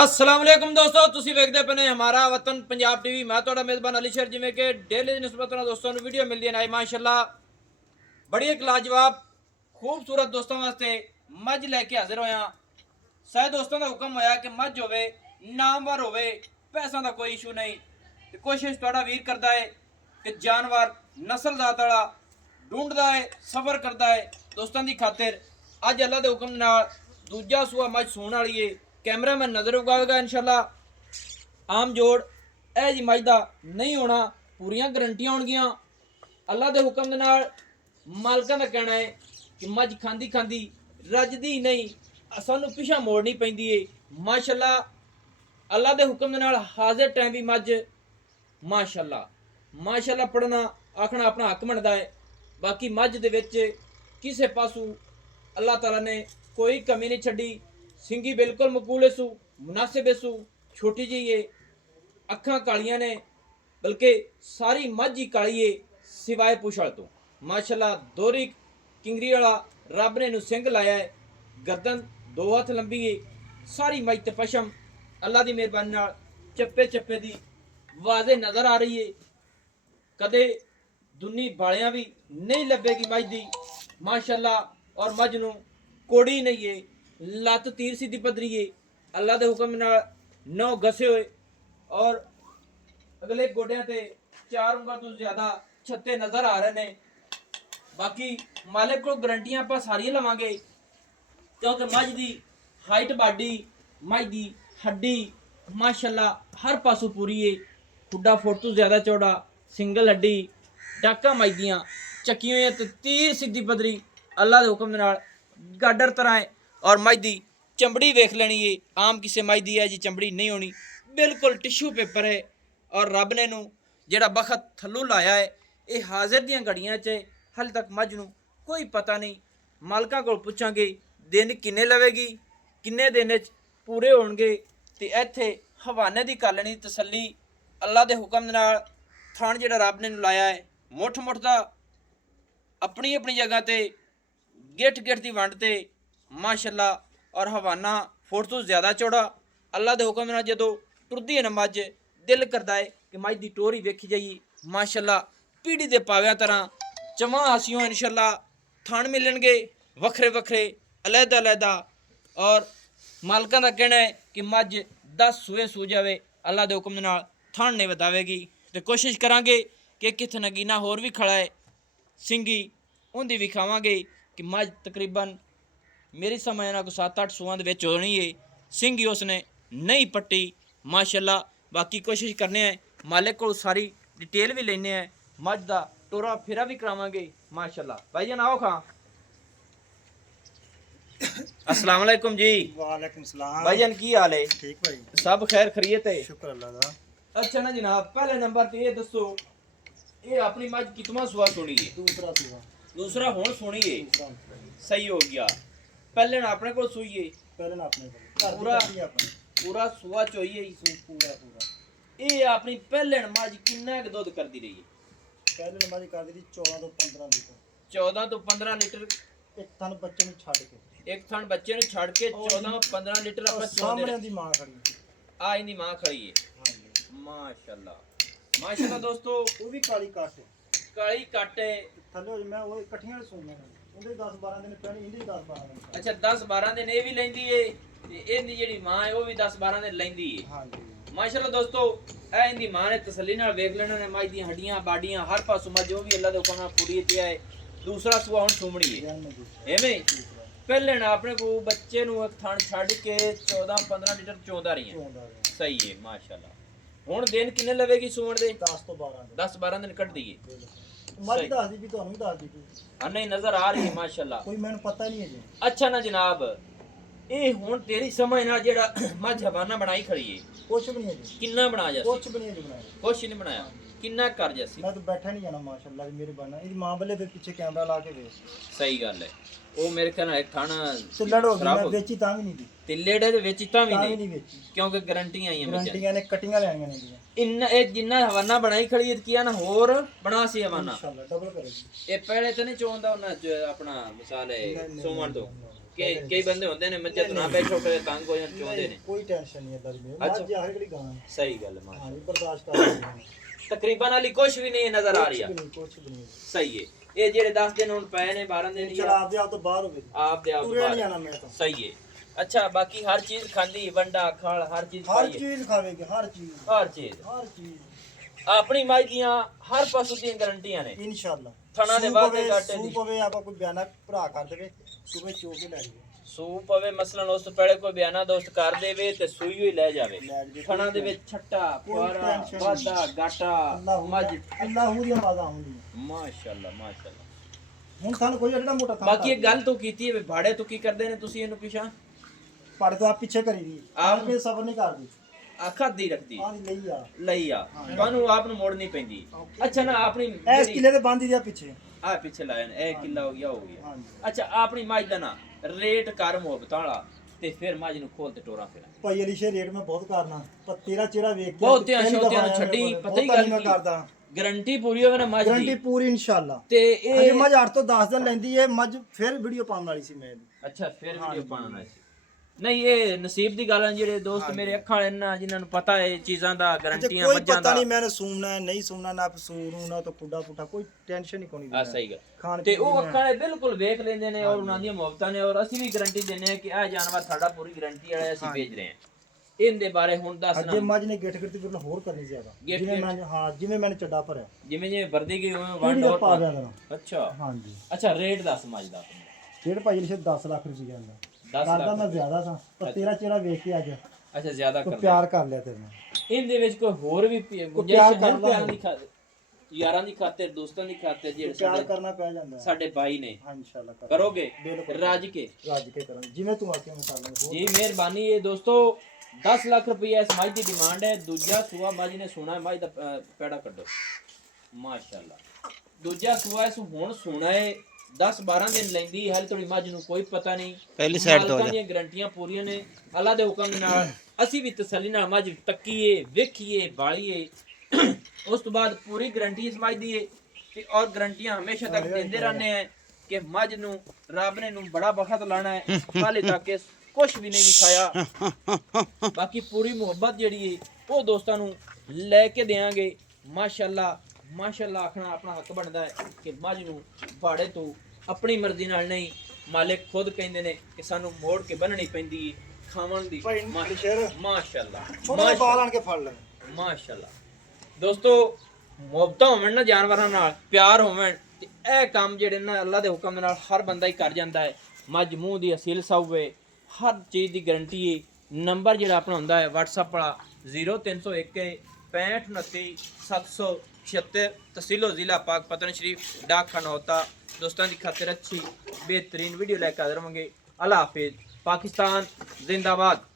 अस्सलाम वालेकुम दोस्तों, ਤੁਸੀਂ ਵੇਖਦੇ ਪਏ ਨੇ ਹਮਾਰਾ ਵਤਨ ਪੰਜਾਬ ਟੀਵੀ। ਮੈਂ ਤੁਹਾਡਾ ਮੇਜ਼ਬਾਨ ਅਲੀ ਸ਼ੇਰ। ਜਿਵੇਂ ਕਿ ਡੇਲੀ ਦੀ ਨਿਸਬਤ ਨਾਲ ਦੋਸਤਾਂ ਨੂੰ ਵੀਡੀਓ ਮਿਲਦੀ ਹੈ ਨਾ, ਮਾਸ਼ਾਅੱਲਾ ਬੜੀ ਇੱਕ ਲਾਜਵਾਬ ਖੂਬਸੂਰਤ ਦੋਸਤਾਂ ਵਾਸਤੇ ਮੱਝ ਲੈ ਕੇ ਹਾਜ਼ਰ ਹੋਇਆ। ਸਾਰੇ ਦੋਸਤਾਂ ਦਾ ਹੁਕਮ ਹੋਇਆ ਕਿ ਮੱਝ ਹੋਵੇ, ਨਾਮਵਰ ਹੋਵੇ, ਪੈਸਾ ਦਾ ਕੋਈ ਇਸ਼ੂ ਨਹੀਂ। ਤੇ ਕੋਸ਼ਿਸ਼ ਤੁਹਾਡਾ ਵੀਰ ਕਰਦਾ ਹੈ ਕਿ ਜਾਨਵਰ ਨਸਲਜ਼ਾਤ ਵਾਲਾ ਢੂੰਡਦਾ ਹੈ, ਸਫਰ ਕਰਦਾ ਹੈ ਦੋਸਤਾਂ ਦੀ ਖਾਤਰ। ਅੱਜ ਅੱਲਾ ਦੇ ਹੁਕਮ ਨਾਲ ਦੂਜਾ ਸੂਆ ਮੱਝ ਸੂਣ ਵਾਲੀ ਹੈ। कैमरामैन नजर उगाएगा इंशाल्लाह। आम जोड़ ए जी मज का नहीं होना, पूरियां गारंटियां होणगियां अल्लाह के हुक्म दे नाल। मालकां दा कहना है कि मज खांदी खांदी रजदी नहीं, सानू पिछा मोड़नी पैंदी है। माशाल्लाह अल्लाह के हुक्म दे नाल हाजिर टाइम भी मज माशाल्लाह माशाल्लाह पढ़ना आखना अपना हक बनता है। बाकी मज दे विच किसे पासू अल्लाह ताला ने कोई कमी नहीं छड्डी। सिंगी बिल्कुल मकूल सू, मुनासिब सू, छोटी जी है, अखां कालियां ने, बल्कि सारी मझ ही काली है सिवाय पुछल तो। माशाल्लाह दोहरी किंगरी वाला रब ने सिंग लाया है, गर्दन 2 हथ लंबी है। सारी मझ ते पशम अल्लाह की मेहरबानी नाल चप्पे चप्पे दी वाजे नज़र आ रही है। कदे दुनी बालियां भी नहीं लभेगी मझ दी माशाल्लाह। और मझ नूं कोड़ी नहीं है, लत तीर सीधी पदरी है। अल्लाह के हुक्म नाल 9 गसे हुए और अगले गोडियां ते 4 उंगल तो ज्यादा छत्ते नजर आ रहे हैं। बाकी मालिक को गारंटियां आप सारियां लवांगे, क्योंकि मझ दी हाइट बाडी, मझ दी हड्डी माशाल्लाह हर पासों पूरी है। खुड्डा फुट तो ज्यादा चौड़ा, सिंगल हड्डी, डाका मझ दियां चक्की हुई ते तीर सीधी पदरी अल्लाह के हुक्म नाल गाडर तरह है। और मझ दी चमड़ी वेख लेनी है, आम किसी मझ दी है जी चमड़ी नहीं होनी, बिल्कुल टिश्यू पेपर है। और रब ने नू जेड़ा बखत थल्लू लाया है ये हाजिर दियां घड़ियां च हाले तक मझ नू कोई पता नहीं। मालकां कोल पुछांगे दिन किन्ने लवेगी, किन्ने दिन पूरे होणगे, ते इत्थे हवाने दी कर लेनी तसल्ली। अल्लाह दे हुक्म नाल थान जेड़ा रब ने नू लाया है मुठ मुठ दा अपनी अपनी जगह ते गिठ गिठ दी वंड ते माशाल्लाह। और हवाना फुट तो ज़्यादा चौड़ा। अल्लाह के हुक्म नाल जदों टुरदी है ना मझ, दिल करता है कि मझ की टोरी वेखी जाइए माशाल्लाह। पीढ़ी के पाव्या तरह चवां हासियों इंशाल्लाह थान मिलणगे वखरे वखरे, अलहदा अलहदा। और मालकां दा कहना है कि मझ 10 सूए सू जाए अल्लाह के हुक्म नाल थान नहीं वधावेगी। तो कोशिश करांगे कि किथे नगीना होर भी खड़ा है सिंगी उन्दी भी खावांगे कि मझ तकरीबन मेरी समझ ना को 7-8 सूआं दे विच होनी है। सिंगी उसने नहीं पट्टी माशाल्लाह। बाकी कोशिश करने हैं मालिक को सारी डिटेल भी लेने हैं, मझ दा टोरा फेरा भी करावांगे माशाल्लाह। भाई जान आओ खां। अस्सलाम वालेकुम जी। वालेकुम सलाम भाई जान की हाल है? ठीक भाई, सब खैर खैरियत है? शुक्र अल्लाह दा। अच्छा ना जनाब, पहले नंबर पे ये दसो ये अपनी मझ कितना सुआ सुनी है? दूसरा सुबह दूसरा हुण सुनी है, दूसरा सही हो गया। पहले ना अपने को सुई है पहले ना अपने को पूरा अपने पूरा सुआ चोई है पूरा पूरा ये अपनी पहले मझ किन्ना क दुध करती रही है? पहले नंबर कर दी 14 तो 15 लीटर। 14 तो 15 लीटर एक थन बच्चे ਨੂੰ ਛੱਡ ਕੇ, एक थान बच्चे ने छड़ के 14-15 लीटर अपना ਸਾਹਮਣੇ ਦੀ ਮਾਂ ਖੜੀ आ इनकी मां खड़ी है ਹਾਂਜੀ। माशाल्लाह माशाल्लाह। दोस्तों ਉਹ ਵੀ ਕਾਲੀ ਕੱਟ काली कट है। ਥੱਲੇ ਹੋ ਮੈਂ ਉਹ ਇਕੱਠੀਆਂ ਸੁਣਨੇ ਉਹਦੇ 10 12 ਦਿਨ ਪੈਣੀ, ਇਹਦੇ 10 12 ਦਿਨ। अच्छा 10-12 दिन ये भी लेंदी है ते इनदी जेडी मां है वो भी 10-12 दिन लेंदी है ਹਾਂਜੀ माशाल्लाह। दोस्तों ए इनदी मां ने तसल्ली नाल वेख लेना ने मझ दी हड्डियां बाडियां हर पासों मझ जो भी अल्लाह दे हुक्म नाल पूरी ते है। दूसरा सुआ हुन सुमड़ी है ਜਨਮ ਦੀ एवें पहले ना अपने को बच्चे नु एक थान छड़ के 14-15 लीटर चोंदा रही है। ਚੋਂਦਾ ਰਿਹਾ सही है माशाल्लाह। हुन दिन किन्ने लवेगी सूण दे? 10 ਤੋਂ 12 ਦਿਨ 10-12 दिन कट दिए। ਮੱਝ ਸਹੀ। ਦੱਸਦੀ ਵੀ ਤੁਹਾਨੂੰ ਵੀ ਦੱਸਦੀ ਵੀ हाँ नहीं नजर आ रही है माशाल्लाह। ਕੋਈ ਮੈਨੂੰ ਪਤਾ ਨਹੀਂ ਹੈ ਜੀ। अच्छा ना जनाब, ये हुन तेरी समझ ना जेड़ा मझ हवाना बनाई खड़ी है ਕੁਛ ਵੀ ਨਹੀਂ ਹੈ ਜੀ, किन्ना बना जासी? ਕੁਛ ਵੀ ਨਹੀਂ ਹੈ ਜੀ ਬਣਾਇਆ। कुछ नहीं बनाया, किन्ना कर जासी? मैं तो बैठा नहीं जाना माशाल्लाह मेरे बना ਇਹਦੀ ਮਾਂ ਬੱਲੇ ਦੇ ਪਿੱਛੇ ਕੈਮਰਾ ਲਾ ਕੇ ਵੇਖ सही गल है। वो मेरे ख्याल नाल खाना ਤੇ ਲੜੋ खराब ਮੈਂ हो ਵੇਚੀ ਤਾਂ ਵੀ ਨਹੀਂ ਦੀ, ते लेड़े दे विच तां भी ਤਾਂ ਵੀ नहीं, ਨਹੀਂ ਵੇਚੀ। क्योंकि गारंटियां आई हैं बच्चे ਗਰੰਟੀਆਂ ਨੇ ਕਟਿੰਗਾਂ ਲੈਣੀਆਂ ਨੇ ਦੀਆਂ इन ए जिन्ना हवाना बनाई खड़ी है किया ना होर बना सी हवाना। इंशाल्लाह डबल करेगी। ये पहले तो नहीं चोंदा उन्ना अपना मिसाल है नहीं, नहीं, सोमन तो नहीं, नहीं। ਕਿ ਕਈ ਬੰਦੇ ਹੁੰਦੇ ਨੇ ਮੱਝਾਂ ਤੋਂ ਨਾ ਬੈਠੋ ਕਿ ਤੰਗ ਹੋ ਜਾਂ ਚਾਹੁੰਦੇ ਨੇ। ਕੋਈ ਟੈਨਸ਼ਨ ਨਹੀਂ ਅੱਲਾ ਦੀ ਮਿਹਰ। ਅੱਛਾ। ਮੱਝ ਆਹਰ ਕਿਹੜੀ ਗਾਂ ਹੈ। ਸਹੀ ਗੱਲ ਮਾਂ। ਹਾਂਜੀ ਬਰਦਾਸ਼ਤ ਕਰ ਲੈਂਦੇ ਨੇ। ਤਕਰੀਬਨ ਵਾਲੀ ਕੁਝ ਵੀ ਨਹੀਂ ਨਜ਼ਰ ਆ ਰਹੀ ਆ। ਕੁਛ ਵੀ ਨਹੀਂ। ਸਹੀ ਹੈ। ਇਹ ਜਿਹੜੇ 10 ਦਿਨ ਹੁਣ ਪਏ ਨੇ 12 ਦਿਨ ਚਲ ਆਪ ਦੇ ਆਪ ਤੋਂ ਬਾਹਰ ਹੋਵੇ। ਆਪ ਦੇ ਆਪ ਤੁਰਿਆ ਬਾਹਰ। ਨਹੀਂ ਆਣਾ ਮੈਂ ਤਾਂ। ਸਹੀ ਹੈ। ਅੱਛਾ ਬਾਕੀ ਹਰ ਚੀਜ਼ ਖਾਂਦੀ ਵੰਡਾ ਖਾਲ ਹਰ ਚੀਜ਼ ਹਰ ਖਾਈਏ। ਚੀਜ਼ ਖਾਵੇਗੀ ਹਰ ਚੀਜ਼। ਹਰ ਚੀਜ਼ ਹਰ ਚੀਜ਼ ਆਪਣੀ ਮਾਈ ਦੀਆਂ ਹਰ ਪਾਸੋਂ ਦੀਆਂ ਗਾਰੰਟੀਆਂ ਨੇ ਇਨਸ਼ਾਅੱਲਾ। ਥਣਾ ਦੇ ਵਾਧੇ ਘਾਟੇ ਦੀ। ਸੂਪ ਹੋਵੇ ਆਪਾਂ ਕੋਈ ਬਿਆਨਾ ਭਰਾ ਕਰ ਦੇਵੇ ਸੂਪੇ ਚੋ ਕੇ ਲੈ ਜਾਵੇ। ਸੂਪ ਪਵੇ ਮਸਲਨ ਉਸ ਤੋਂ ਪਹਿਲੇ ਕੋਈ ਬਿਆਨਾ ਦੋਸਤ ਕਰ ਦੇਵੇ ਤੇ ਸੂਈ ਹੋਈ ਲੈ ਜਾਵੇ। ਥਣਾ ਦੇ ਵਿੱਚ ਛੱਟਾ ਫੁਆਰਾ ਵਾਧਾ ਗਾਟਾ ਮੱਝ ਅੱਲਾਹੁ ਦੀਆਂ ਆਵਾਜ਼ਾਂ ਹੁੰਦੀਆਂ। ਮਾਸ਼ਾਅੱਲਾ ਮਾਸ਼ਾਅੱਲਾ। ਹੁਣ ਸਾਨੂੰ ਕੋਈ ਐਡਾ ਮੋਟਾ ਥਾਂ ਬਾਕੀ ਇੱਕ ਗੱਲ ਤੋਂ ਕੀਤੀ ਹੈ ਭਾੜੇ ਤੋਂ ਕੀ ਕਰਦੇ ਨੇ ਤੁਸੀਂ ਇਹਨੂੰ ਪਿਛਾ ਪੜ ਤੋਂ ਆਪ ਪਿੱਛੇ ਕਰੀ ਦੀ ਆਪ- ਆਪ ਕੇ ਸਬਰ ਨਹੀਂ ਕਰਦੀ। ਅੱਖਾਂ ਦੀ ਰੱਖਦੀ ਆਹ ਲਈ ਆ ਲਈ ਆ ਤੁਹਾਨੂੰ ਆਪ ਨੂੰ ਮੋੜਨੀ ਪੈਂਦੀ। ਅੱਛਾ ਨਾ ਆਪਣੀ ਇਸ ਕਿਲੇ ਦੇ ਬੰਦੀ ਦਿਆ ਪਿੱਛੇ। ਆ ਪਿੱਛੇ ਲਾਇਆ ਨੇ ਇਹ ਕਿੱਲਾ ਹੋ ਗਿਆ ਹੋ ਗਿਆ। ਹਾਂਜੀ। ਅੱਛਾ ਆਪਣੀ ਮੱਝ ਦਾ ਨਾ ਰੇਟ ਕਰ ਮੁਹੱਬਤ ਵਾਲਾ ਤੇ ਫਿਰ ਮੱਝ ਨੂੰ ਖੋਲ ਤੇ ਟੋਰਾ ਫਿਰ ਭਾਈ ਅਲੀ ਸ਼ੇ ਰੇਟ ਮੈਂ ਬਹੁਤ ਕਰਨਾ ਪਰ ਤੇਰਾ ਚਿਹਰਾ ਵੇਖ ਕੇ ਬਹੁਤਿਆਂ ਸ਼ੋਤਿਆਂ ਨੂੰ ਛੱਡੀ ਪਤਾ ਹੀ ਗੱਲ ਮੈਂ ਕੀ ਕਰਦਾ। ਗਾਰੰਟੀ ਪੂਰੀ ਹੋਵੇ ਨਾ ਮੱਝ ਗਾਰੰਟੀ ਦੀ ਪੂਰੀ ਇਨਸ਼ਾਅੱਲਾ। ਤੇ ਅਜੇ ਇਹ ਮੱਝ 8 ਤੋਂ 10 ਦਿਨ ਲੈਂਦੀ ਏ ਮੱਝ ਫਿਰ ਵੀਡੀਓ ਪਾਉਣ ਵਾਲੀ ਸੀ ਮੈਂ ਇਹਦੀ। ਅੱਛਾ ਫਿਰ ਵੀਡੀਓ ਪਾਉਣਾ ਸੀ। ਨਹੀਂ ਇਹ ਨਸੀਬ ਦੀ ਗੱਲ ਹੈ ਜਿਹੜੇ ਦੋਸਤ ਮੇਰੇ ਅੱਖਾਂ ਵਾਲੇ ਨਾ ਜਿਨ੍ਹਾਂ ਨੂੰ ਪਤਾ ਹੈ ਚੀਜ਼ਾਂ ਦਾ ਗਾਰੰਟੀਆਂ ਕੋਈ ਮੱਝਾਂ ਪਤਾ ਦਾ ਨਹੀਂ ਮੈंने ਸੁਣਨਾ ਹੈ ਨਹੀਂ ਸੁਣਨਾ ਨਾ ਸੂਰੂ ਨਾ ਤਾਂ ਕੁੱਡਾ ਪੁੱਠਾ ਕੋਈ ਟੈਨਸ਼ਨ ਨਹੀਂ ਕੋਣੀ। ਆ ਸਹੀ ਗੱਲ ਖਾਣ ਤੇ ਉਹ ਅੱਖਾਂ ਵਾਲੇ ਬਿਲਕੁਲ ਵੇਖ ਲੈਂਦੇ ਨੇ ਔਰ ਉਹਨਾਂ ਦੀਆਂ ਮੁਹੱਬਤਾਂ ਨੇ ਔਰ ਅਸੀਂ ਵੀ ਗਾਰੰਟੀ ਦਿੰਦੇ ਹਾਂ ਕਿ ਇਹ ਜਾਨਵਰ ਸਾਡਾ ਪੂਰੀ ਗਾਰੰਟੀ ਵਾਲਾ ਅਸੀਂ ਭੇਜ ਰਹੇ ਹਾਂ। ਇਹਦੇ ਬਾਰੇ ਹੁਣ ਦੱਸਣਾ ਅੱਗੇ ਮੱਝ ਨੇ ਗਿੱਠ ਗਿੱਠ ਫਿਰ ਹੋਰ ਕਰਨੀ ਜ਼ਿਆਦਾ ਜਿਵੇਂ ਮੈਂ ਜਿਵੇਂ ਮੈंने ਚੱਡਾ ਭਰਿਆ ਜਿਵੇਂ ਜਿਵੇਂ ਵਰਦੀ ਗਈ ਉਵੇਂ ਵੰਡ ਵੰਡ ਹੋਰ ਹੋਰ ਪਾ ਦਿਆ ਕਰਾਂ। ਅੱਛਾ ਹਾਂਜੀ ਅੱਛਾ ਰੇਟ ਦੱਸ ਮੱਝ ਦਾ ਡੇਢ ਭਾਈ ਲਿਖੇ 10 ਲੱਖ ਰੁਪਏ ਦਾ 10 ਕਰਦਾ ਲੱਖ ਮੈਂ ਜ਼ਿਆਦਾ ਸਾਂ ਪਰ ਤੇਰਾ ਚਿਹਰਾ ਵੇਖ ਕੇ ਅੱਜ ਅੱਛਾ ਜ਼ਿਆਦਾ ਤੂੰ ਕਰ ਪਿਆਰ ਕਰ ਲਿਆ ਤੇਰੇ ਨਾਲ। ਇਹਦੇ ਵਿੱਚ ਕੋਈ ਹੋਰ ਵੀ ਗੁੰਜਾਇਸ਼ ਪਿਆਰ ਹੈ ਕਰ ਪਿਆਰ ਲਾ। ਦੀ ਖਾਤਰ ਯਾਰਾਂ ਦੀ ਖਾਤਰ ਦੋਸਤਾਂ ਦੀ ਖਾਤਰ ਜਿਹੜੇ ਪਿਆਰ ਸਾਡੇ ਕਰਨਾ ਪੈ ਜਾਂਦਾ। ਸਾਡੇ ਭਾਈ ਨੇ ਹਾਂ ਇਨਸ਼ਾਅੱਲਾ ਕਰੋਗੇ ਬਿਲਕੁਲ ਰਾਜ ਕੇ ਰੱਜ ਕੇ ਕਰਾਂਗੇ ਜਿਵੇਂ ਤੂੰ ਆਖੇ ਮੈਂ ਕਰ ਲਾਂਗਾ। ਜੀ ਮਿਹਰਬਾਨੀ ਹੈ ਦੋਸਤੋ 10 ਲੱਖ ਰੁਪਏ ਇਸ ਮੱਝ ਦੀ ਡਿਮਾਂਡ ਹੈ। ਦੂਜਾ ਸੂਆ ਮੱਝ ਨੇ ਸੋਨਾ ਮੱਝ ਦਾ ਪੈੜਾ ਕੱਢੋ ਮਾਸ਼ਾਅੱਲਾ। ਦੂਜਾ ਸੂਆ ਇਸ ਹੁਣ ਸੋਨਾ ਹੈ 10-12 ਦਿਨ ਲੈਂਦੀ ਹੈ ਥੋੜੀ ਮੱਝ ਨੂੰ ਕੋਈ ਪਤਾ ਨਹੀਂ। ਪਹਿਲੀ ਸਾਈਡ ਤੋਂ ਦੀਆਂ ਗਾਰੰਟੀਆਂ ਪੂਰੀਆਂ ਨੇ ਅੱਲਾ ਦੇ ਹੁਕਮ ਦੇ ਨਾਲ ਅਸੀਂ ਵੀ ਤਸੱਲੀ ਨਾਲ ਮੱਝ ਤੱਕੀਏ ਵੇਖੀਏ ਬਾਲੀਏ ਉਸ ਤੋਂ ਬਾਅਦ ਪੂਰੀ ਗਾਰੰਟੀ ਇਸ ਮੱਝ ਦੀ ਹੈ ਤੇ ਔਰ ਗਾਰੰਟੀਆਂ ਹਮੇਸ਼ਾ ਤੱਕ ਦਿੰਦੇ ਰਹਿੰਦੇ ਆ ਕਿ ਮੱਝ ਨੂੰ ਰੱਬ ਨੇ ਨੂੰ ਬੜਾ ਬਖਤ ਲਾਣਾ ਹੈ ਹਾਲੇ ਤੱਕ ਕੁਝ ਵੀ ਨਹੀਂ ਵਿਖਾਇਆ। ਬਾਕੀ ਪੂਰੀ ਮੁਹੱਬਤ ਜਿਹੜੀ ਹੈ ਉਹ ਦੋਸਤਾਂ ਨੂੰ ਲੈ ਕੇ ਦੇਾਂਗੇ। ਮਾਸ਼ਾਅੱਲਾ ਮਾਸ਼ਾਅੱਲਾ ਆਖਣਾ ਆਪਣਾ ਹੱਕ ਬਣਦਾ ਹੈ ਕਿ ਮੱਝ ਨੂੰ ਬਾੜੇ ਤੋਂ ਆਪਣੀ ਮਰਜ਼ੀ ਨਾਲ ਨਹੀਂ ਮਾਲਿਕ ਖੁਦ ਕਹਿੰਦੇ ਨੇ ਕਿ ਸਾਨੂੰ ਮੋੜ ਕੇ ਬੰਨਣੀ ਪੈਂਦੀ ਹੈ ਖਾਵਣ ਦੀ। ਭਾਈ ਸ਼ੇਰ ਮਾਸ਼ਾਅੱਲਾ ਛੋਟਾ ਬਾਲ ਆਣ ਕੇ ਫੜ ਲੈ ਮਾਸ਼ਾਅੱਲਾ। ਦੋਸਤੋ ਮੁਹੱਬਤਾਂ ਹੋਵਣ ਨਾ ਜਾਨਵਰਾਂ ਨਾਲ ਪਿਆਰ ਹੋਵਣ ਤੇ ਇਹ ਕੰਮ ਜਿਹੜੇ ਨਾ ਅੱਲਾ ਦੇ ਹੁਕਮ ਦੇ ਨਾਲ ਹਰ ਬੰਦਾ ਹੀ ਕਰ ਜਾਂਦਾ ਹੈ। ਮੱਝ ਮੂੰਹ ਦੀ ਅਸੀਲ ਸੌਵੇ ਹਰ ਚੀਜ਼ ਦੀ ਗਾਰੰਟੀ ਹੈ। ਨੰਬਰ ਜਿਹੜਾ ਆਪਣਾ ਹੁੰਦਾ ਹੈ WhatsApp ਵਾਲਾ 0301 6529 776 तहसीलो ज़िला पाक पतन शरीफ डाक खाना होता। दोस्तों की खातिर अच्छी बेहतरीन वीडियो लेकर हाजिर होंगे। अल्लाह हाफिज़। पाकिस्तान जिंदाबाद।